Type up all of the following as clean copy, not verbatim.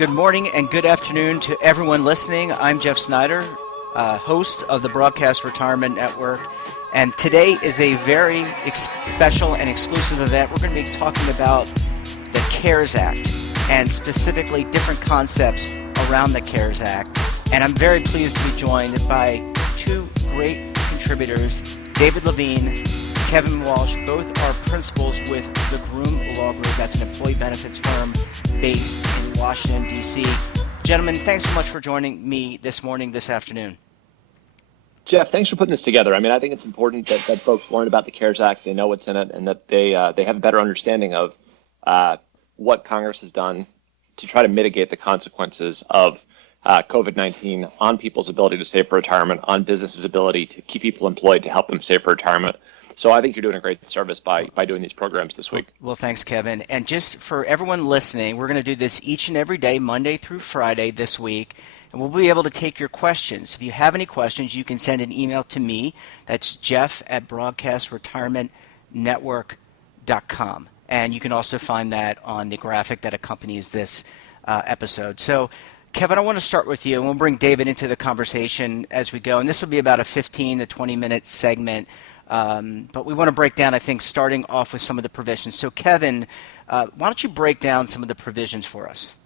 good morning and good afternoon to everyone listening. I'm Jeff Snyder, host of the Broadcast Retirement Network, and today is a very special and exclusive event. We're going to be talking about the CARES Act and specifically different concepts around the CARES Act. And I'm very pleased to be joined by two great contributors, David Levine, Kevin Walsh. Both are principals with the Groom Law Group. That's an employee benefits firm based in Washington, D.C. Gentlemen, thanks so much for joining me this morning, this afternoon. Jeff, thanks for putting this together. I mean, I think it's important that folks learn about the CARES Act, they know what's in it, and that they have a better understanding of what Congress has done to try to mitigate the consequences of COVID-19 on people's ability to save for retirement, on businesses' ability to keep people employed to help them save for retirement. So I think you're doing a great service by doing these programs this week. Well, thanks, Kevin. And just for everyone listening, we're going to do this each and every day, Monday through Friday this week, and we'll be able to take your questions. If you have any questions, you can send an email to me. That's jeff@broadcastretirementnetwork.com. And you can also find that on the graphic that accompanies this episode. So, Kevin, I want to start with you, and we'll bring David into the conversation as we go. And this will be about a 15 to 20-minute segment. But we want to break down, I think, starting off with some of the provisions. So, Kevin, why don't you break down some of the provisions for us?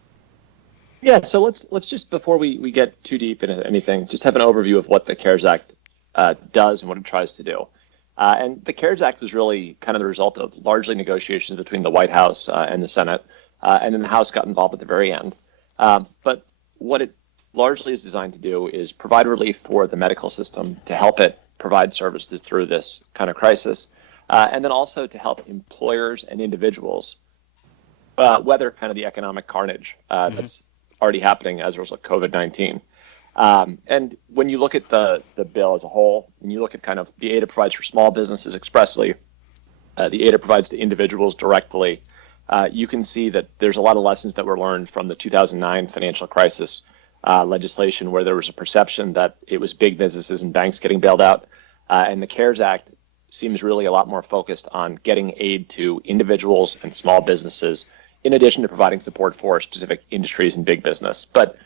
Yeah, so let's just, before we get too deep into anything, just have an overview of what the CARES Act does and what it tries to do. And the CARES Act was really kind of the result of largely negotiations between the White House and the Senate, and then the House got involved at the very end. But what it largely is designed to do is provide relief for the medical system to help it provide services through this kind of crisis, and then also to help employers and individuals weather kind of the economic carnage that's already happening as a result of COVID-19. And when you look at the bill as a whole, and you look at kind of the aid it provides for small businesses expressly, the aid it provides to individuals directly, you can see that there's a lot of lessons that were learned from the 2009 financial crisis legislation, where there was a perception that it was big businesses and banks getting bailed out. And the CARES Act seems really a lot more focused on getting aid to individuals and small businesses, in addition to providing support for specific industries and big business. But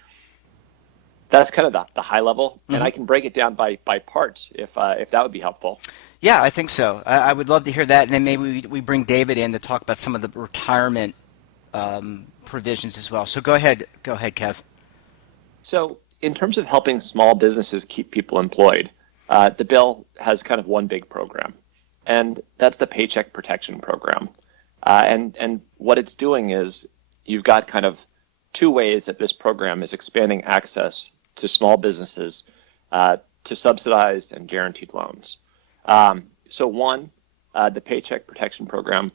that's kind of the high level, and I can break it down by parts if that would be helpful. Yeah, I think so. I would love to hear that, and then maybe we bring David in to talk about some of the retirement provisions as well. So go ahead, Kev. So in terms of helping small businesses keep people employed, the bill has kind of one big program, and that's the Paycheck Protection Program. And what it's doing is you've got kind of two ways that this program is expanding access to small businesses to subsidized and guaranteed loans. So one, the Paycheck Protection Program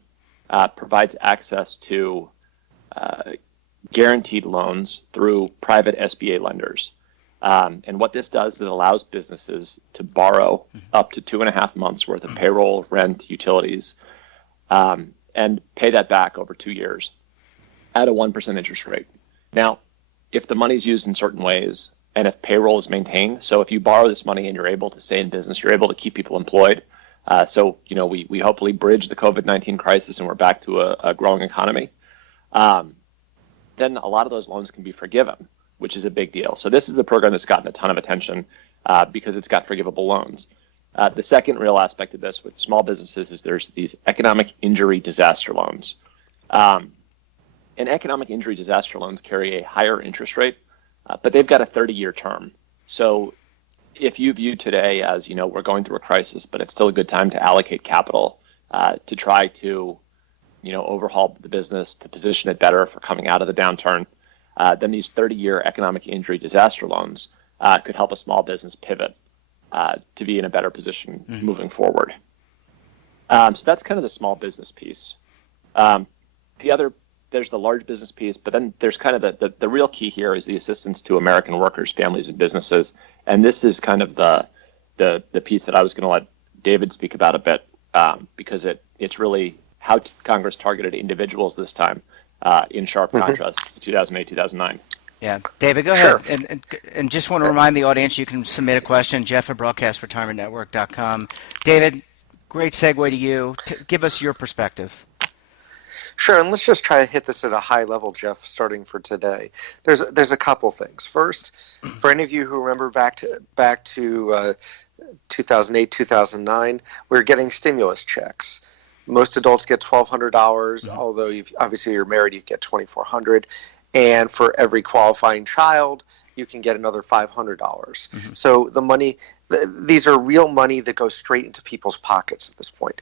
provides access to guaranteed loans through private SBA lenders. And what this does is it allows businesses to borrow up to 2.5 months worth of payroll, rent, utilities, and pay that back over 2 years at a 1% interest rate. Now, if the money is used in certain ways and if payroll is maintained, so if you borrow this money and you're able to stay in business, you're able to keep people employed. So, we hopefully bridge the COVID-19 crisis and we're back to a growing economy. Then a lot of those loans can be forgiven, which is a big deal. So this is the program that's gotten a ton of attention because it's got forgivable loans. The second real aspect of this with small businesses is there's these economic injury disaster loans. And economic injury disaster loans carry a higher interest rate, but they've got a 30-year term. So if you view today as, we're going through a crisis, but it's still a good time to allocate capital to try to overhaul the business, to position it better for coming out of the downturn, then these 30-year economic injury disaster loans could help a small business pivot to be in a better position moving forward. So that's kind of the small business piece. There's the large business piece, but then there's kind of the real key here is the assistance to American workers, families, and businesses. And this is kind of the piece that I was going to let David speak about a bit because it's really how Congress targeted individuals this time in sharp contrast to 2008, 2009. Yeah. David, go Sure. ahead. And just want to remind the audience you can submit a question, jeff@broadcastretirementnetwork.com. David, great segue to you. Give us your perspective. Sure, and let's just try to hit this at a high level, Jeff, starting for today. There's a couple things. First, for any of you who remember back to 2008, 2009, we were getting stimulus checks. Most adults get $1,200, although obviously you're married, you get $2,400. And for every qualifying child, you can get another $500. So the money, these are real money that goes straight into people's pockets at this point.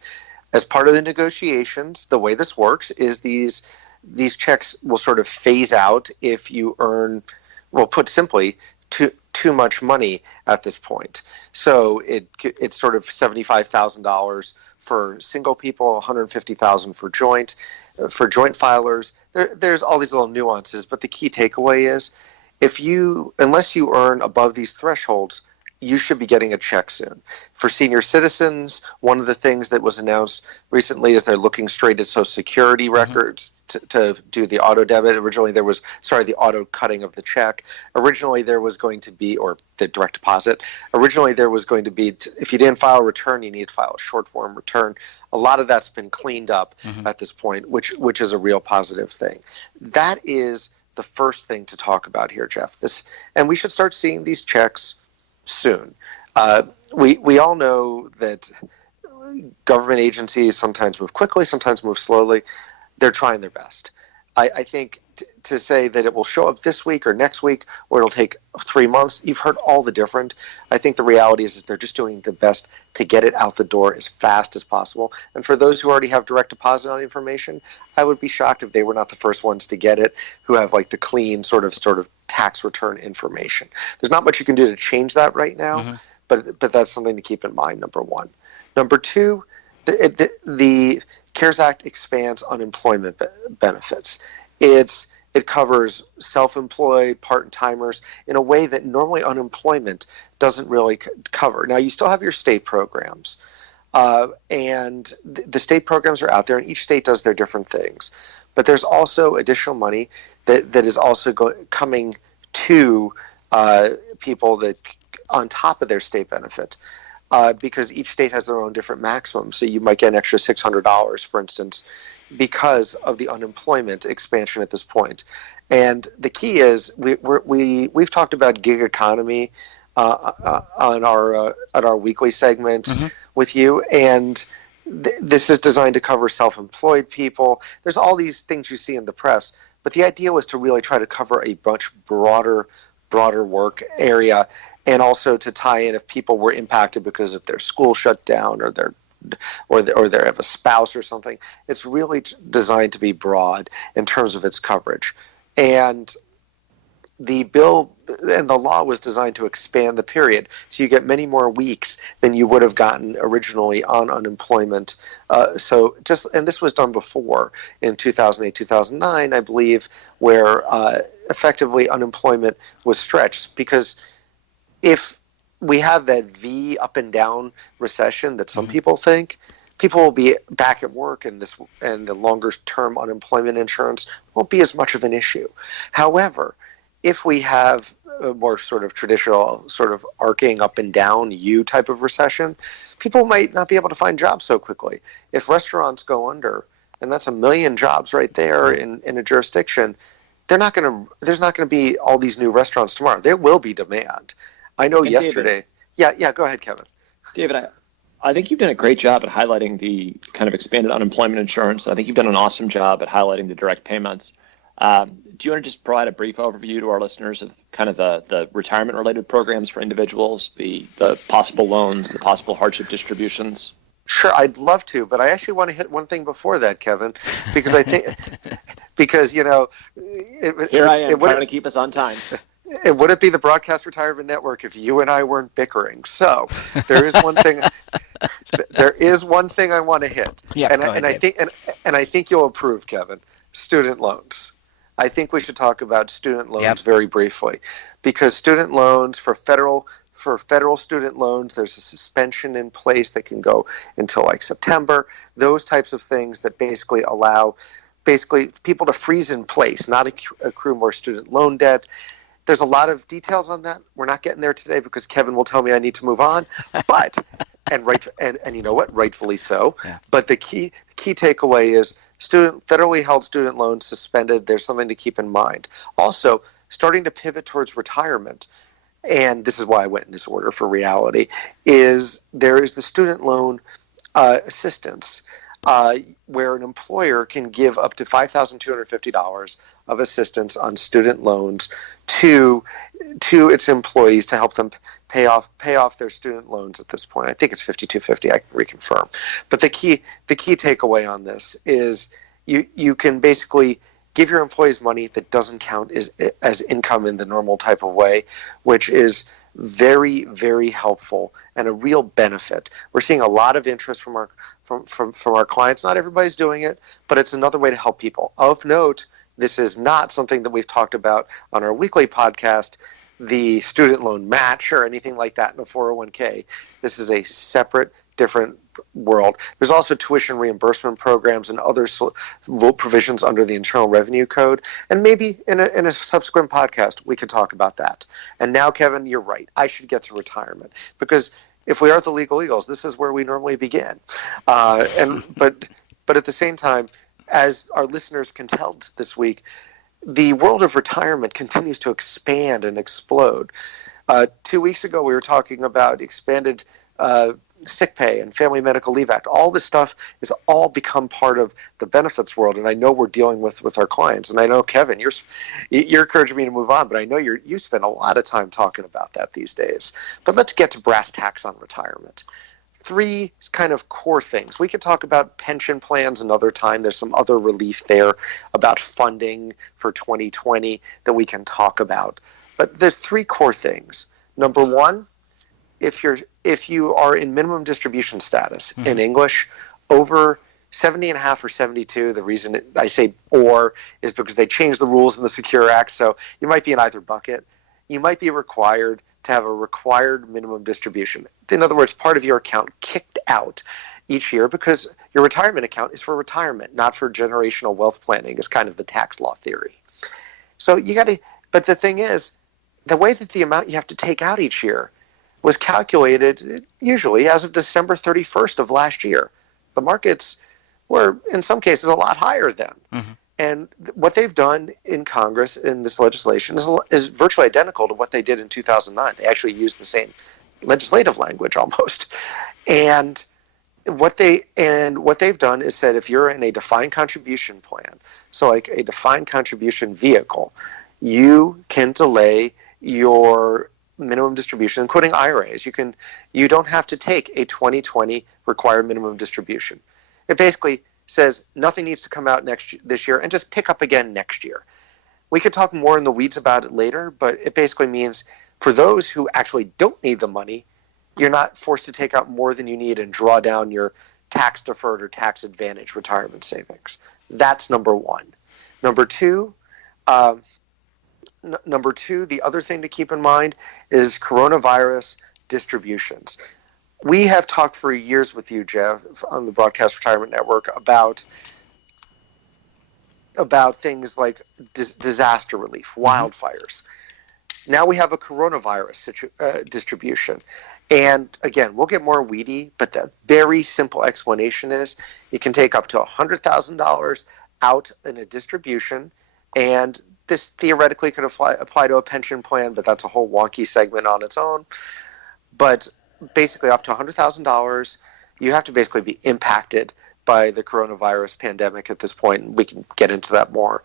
As part of the negotiations, the way this works is these checks will sort of phase out if you earn, well, put simply, too much money at this point. So it's sort of $75,000 for single people, $150,000 for joint filers. There's all these little nuances, but the key takeaway is unless you earn above these thresholds, you should be getting a check soon. For senior citizens, one of the things that was announced recently is they're looking straight at Social Security records to do the auto debit. Originally there was, the auto cutting of the check. Originally there was going to be, or the direct deposit. Originally there was going to be, if you didn't file a return, you need to file a short form return. A lot of that's been cleaned up at this point, which is a real positive thing. That is the first thing to talk about here, Jeff. And we should start seeing these checks soon. We all know that government agencies sometimes move quickly, sometimes move slowly. They're trying their best. I think to say that it will show up this week or next week, or it'll take 3 months, you've heard all the different. I think the reality is they're just doing the best to get it out the door as fast as possible. And for those who already have direct deposit on information, I would be shocked if they were not the first ones to get it, who have like the clean sort of tax return information. There's not much you can do to change that right now, but that's something to keep in mind, number one. Number two, the CARES Act expands unemployment benefits. It covers self-employed, part-timers in a way that normally unemployment doesn't really cover. Now, you still have your state programs, and the state programs are out there, and each state does their different things. But there's also additional money that is also coming to people that on top of their state benefit. Because each state has their own different maximums. So you might get an extra $600, for instance, because of the unemployment expansion at this point. And the key is we've talked about gig economy on our weekly segment with you, and this is designed to cover self-employed people. There's all these things you see in the press, but the idea was to really try to cover a much broader work area, and also to tie in if people were impacted because of their school shut down or they have a spouse or something. It's really designed to be broad in terms of its coverage. And the bill and the law was designed to expand the period, so you get many more weeks than you would have gotten originally on unemployment. And this was done before in 2008, 2009, I believe, where effectively unemployment was stretched, because if we have that V up and down recession that some people think, people will be back at work, and the longer term unemployment insurance won't be as much of an issue. However, if we have a more sort of traditional sort of arcing up and down U type of recession, people might not be able to find jobs so quickly. If restaurants go under, and that's 1 million jobs right there in a jurisdiction, there's not going to be all these new restaurants tomorrow. There will be demand. I know yesterday. David, go ahead, Kevin. David, I think you've done a great job at highlighting the kind of expanded unemployment insurance. I think you've done an awesome job at highlighting the direct payments. Do you want to just provide a brief overview to our listeners of kind of the retirement-related programs for individuals, the possible loans, the possible hardship distributions? Sure, I'd love to, but I actually want to hit one thing before that, Kevin, because I think here I am trying to keep us on time. It wouldn't be the Broadcast Retirement Network if you and I weren't bickering. So there is one thing. There is one thing I want to hit, I think you'll approve, Kevin. Student loans. I think we should talk about student loans very briefly, because student loans for federal student loans, there's a suspension in place that can go until like September. Those types of things that basically allow people to freeze in place, not accrue more student loan debt. There's a lot of details on that. We're not getting there today because Kevin will tell me I need to move on. But and you know what? Rightfully so. Yeah. But the key takeaway is federally held student loans suspended. There's something to keep in mind. Also, starting to pivot towards retirement, and this is why I went in this order for reality, is there is the student loan assistance, where an employer can give up to $5,250 of assistance on student loans to its employees to help them pay off their student loans at this point. I think it's $5,250. I can reconfirm. But the key takeaway on this is you can basically give your employees money that doesn't count as income in the normal type of way, which is very, very helpful and a real benefit. We're seeing a lot of interest from our clients. Not everybody's doing it, but it's another way to help people. Of note, this is not something that we've talked about on our weekly podcast, the student loan match or anything like that in a 401k. This is a separate, different world. There's also tuition reimbursement programs and other provisions under the Internal Revenue Code. And maybe in a subsequent podcast, we could talk about that. And now, Kevin, you're right. I should get to retirement, because if we are the legal eagles, this is where we normally begin. But at the same time, as our listeners can tell this week, the world of retirement continues to expand and explode. 2 weeks ago, we were talking about expanded sick pay and Family Medical Leave Act. All this stuff has all become part of the benefits world, and I know we're dealing with our clients. And I know, Kevin, you're encouraging me to move on, but I know you spend a lot of time talking about that these days. But let's get to brass tacks on retirement. 3 kind of core things. We could talk about pension plans another time. There's some other relief there about funding for 2020 that we can talk about. But there's 3 core things. Number 1, if you are in minimum distribution status, in English, over 70 and a half or 72, the reason I say or is because they changed the rules in the Secure Act, so you might be in either bucket. You might be required to have a required minimum distribution. In other words, part of your account kicked out each year, because your retirement account is for retirement, not for generational wealth planning, is kind of the tax law theory. So but the thing is, the way that the amount you have to take out each year was calculated usually as of December 31st of last year. The markets were, in some cases, a lot higher then. Mm-hmm. And what they've done in Congress in this legislation is virtually identical to what they did in 2009. They actually used the same legislative language almost. And what they've done is said, if you're in a defined contribution plan, so like a defined contribution vehicle, you can delay your minimum distribution, including IRAs. You don't have to take a 2020 required minimum distribution. It basically says nothing needs to come out this year, and just pick up again next year. We could talk more in the weeds about it later, but it basically means for those who actually don't need the money, you're not forced to take out more than you need and draw down your tax deferred or tax advantage retirement savings. That's number 1. Number 2, the other thing to keep in mind is coronavirus distributions. We have talked for years with you, Jeff, on the Broadcast Retirement Network about things like disaster relief, wildfires. Now we have a coronavirus distribution. And again, we'll get more weedy, but the very simple explanation is you can take up to $100,000 out in a distribution, and this theoretically could apply to a pension plan, but that's a whole wonky segment on its own. But basically up to $100,000, you have to basically be impacted by the coronavirus pandemic at this point, and we can get into that more.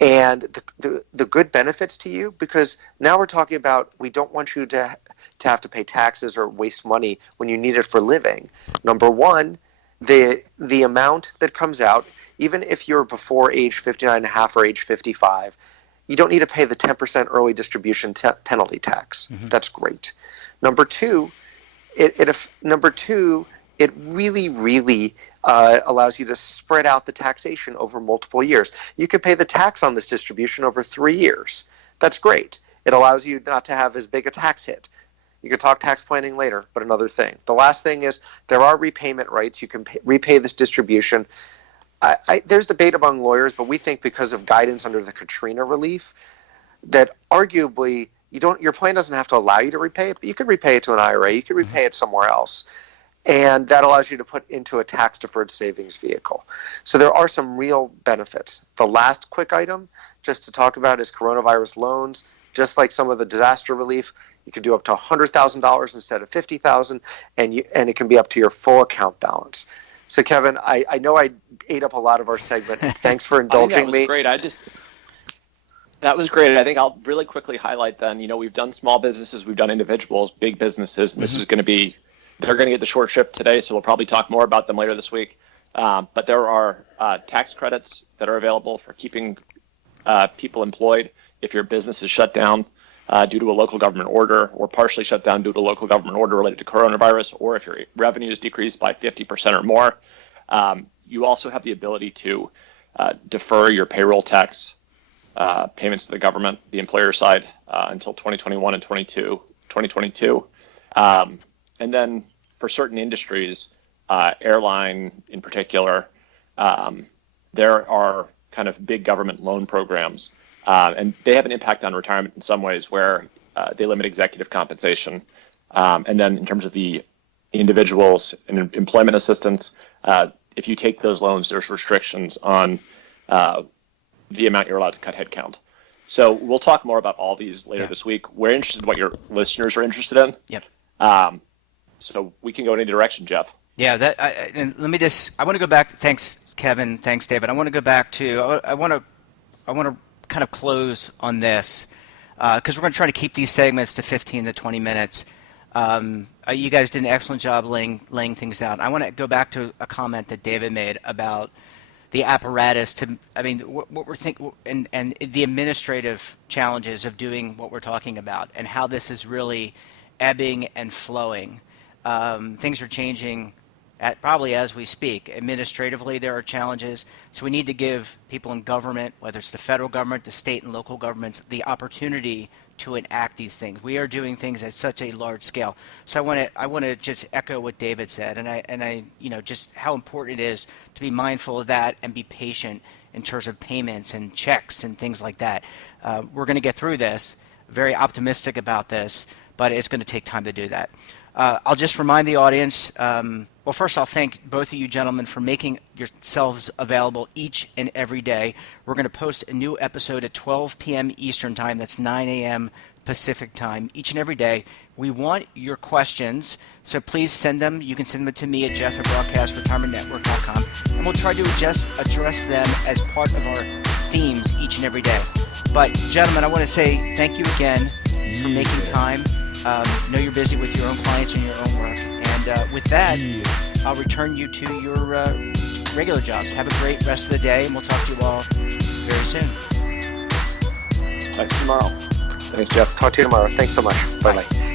And the good benefits to you, because now we're talking about, we don't want you to have to pay taxes or waste money when you need it for living. Number 1, the amount that comes out, even if you're before age 59 and a half or age 55, you don't need to pay the 10% early distribution penalty tax. Mm-hmm. That's great. Number 2, it really, really allows you to spread out the taxation over multiple years. You could pay the tax on this distribution over 3 years. That's great. It allows you not to have as big a tax hit. You could talk tax planning later, but another thing. The last thing is there are repayment rights. You can repay this distribution. There's debate among lawyers, but we think because of guidance under the Katrina relief, that arguably your plan doesn't have to allow you to repay it, but you could repay it to an IRA. You could repay it somewhere else. and that allows you to put into a tax-deferred savings vehicle. So there are some real benefits. The last quick item, just to talk about, is coronavirus loans. Just like some of the disaster relief, you can do up to $100,000 instead of $50,000, and it can be up to your full account balance. So, Kevin, I know I ate up a lot of our segment. Thanks for indulging me. That was great. I think I'll really quickly highlight then, we've done small businesses, we've done individuals, big businesses, and this is going to be, they're going to get the short shift today, so we'll probably talk more about them later this week. But there are tax credits that are available for keeping people employed if your business is shut down due to a local government order, or partially shut down due to a local government order related to coronavirus, or if your revenue is decreased by 50% or more. You also have the ability to defer your payroll tax payments to the government, the employer side, until 2021 and 2022. And then for certain industries, airline in particular, there are kind of big government loan programs, and they have an impact on retirement in some ways where they limit executive compensation. And then in terms of the individuals and employment assistance, if you take those loans, there's restrictions on the amount you're allowed to cut headcount. So we'll talk more about all these later this week. We're interested in what your listeners are interested in. Yep. So we can go in any direction, Jeff. Yeah, and I want to go back. Thanks, Kevin. Thanks, David. I want to go back to, I want to kind of close on this because we're going to try to keep these segments to 15 to 20 minutes. You guys did an excellent job laying things out. I want to go back to a comment that David made about the apparatus what we're thinking and the administrative challenges of doing what we're talking about and how this is really ebbing and flowing. Things are changing probably as we speak. Administratively, there are challenges. So we need to give people in government, whether it's the federal government, the state and local governments, the opportunity to enact these things. We are doing things at such a large scale. So I want to just echo what David said, and I just how important it is to be mindful of that and be patient in terms of payments and checks and things like that. We're going to get through this. Very optimistic about this, but it's going to take time to do that. I'll just remind the audience, well, first I'll thank both of you gentlemen for making yourselves available each and every day. We're going to post a new episode at 12 p.m. Eastern Time. That's 9 a.m. Pacific Time each and every day. We want your questions, so please send them. You can send them to me at jeff@broadcastretirementnetwork.com, and we'll try to address them as part of our themes each and every day. But, gentlemen, I want to say thank you again for making time. Know you're busy with your own clients and your own work. And with that, I'll return you to your regular jobs. Have a great rest of the day, and we'll talk to you all very soon. Talk to you tomorrow. Thanks, Jeff. Talk to you tomorrow. Thanks so much. Bye-bye.